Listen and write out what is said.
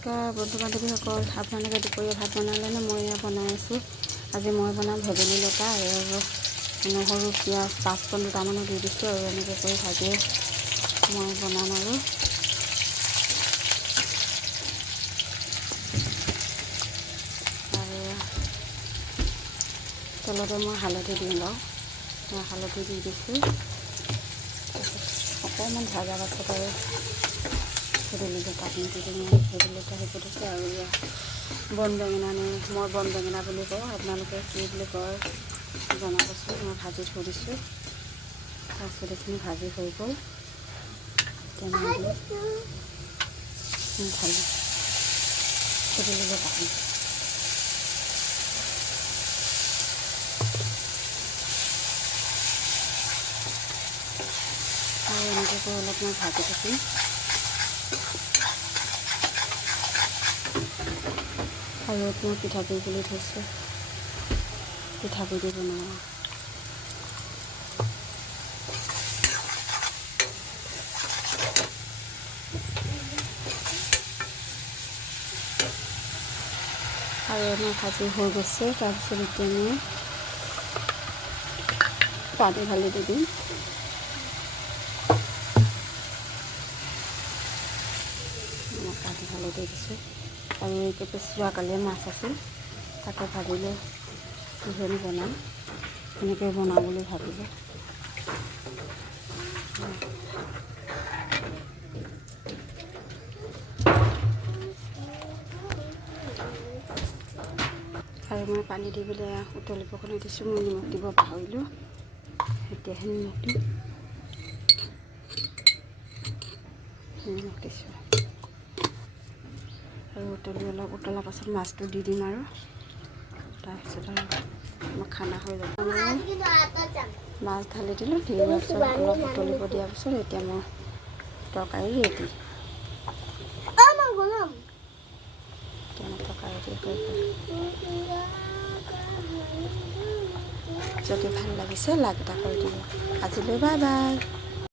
নমস্কাৰ বন্ধু বান্ধৱীসকল, আপোনালোকে দুপৰীয়া ভাত বনালে নে? মই এয়া বনাই আছোঁ। আজি মই বনাম ভেবেলী লতা আৰু নহৰু পিঁয়াজ 5 দুটামানো দি দিছোঁ আৰু এনেকৈ কৰি ভাজি মই বনাম আৰু তেলতে মই হালধি দিম বাৰু। মই হালধি দি দিছোঁ। অকণমান ভাজা পাছত আৰু ভেবেলী লতা দি দিম। ভেবেলী লতা হেৰি দিছোঁ আৰু বন বেঙেনা মই বন বেঙেনা বুলি কওঁ, আপোনালোকে কি বুলি কয় জনাবচোন। মই ভাজি থৈ দিছোঁ। তাৰপিছত এইখিনি ভাজি হৈ গ'ল। এতিয়া মই ভাজি ভেবেলী লতা দিম। আৰু এনেকৈ কৰি অলপ মই ভাজি থাকিম। আৰু ইয়াত মই পিঠাগুড়ি গুলি থৈছোঁ, পিঠাগুড়ি দি বনাওঁ। আৰু আমাৰ ভাজি হৈ গৈছে। তাৰপিছত এতিয়া মই পানী ঢালি দি দিম। মই পানী ঢালি দি দিছোঁ। আৰু এইটো যোৱাকালিয়ে মাছ আছিল, তাকে ভাবিলোঁ কিহেৰে বনাম, এনেকৈ বনাওঁ বুলি ভাবিলোঁ। আৰু মই পানী দি পেলাই উতলিবলৈ দিছোঁ। মই নিমখ দিব পাহৰিলোঁ, এতিয়াহে নিমখ দিম। নিমখ দিছোঁ আৰু অলপ উতলাৰ পাছত মাছটো দি দিম আৰু তাৰপিছত আৰু মই খানা হৈ যাব। মাছ ঢালি দিলোঁ, দিয়াৰ পিছত অলপ উতলিব দিয়াৰ পিছত এতিয়া মই তৰকাৰী ৰেডি। তৰকাৰী ৰেডি হৈ গ'ল। যদি ভাল লাগিছে লাইক এটা কৰি দিব। আজিলৈ বাই বাই।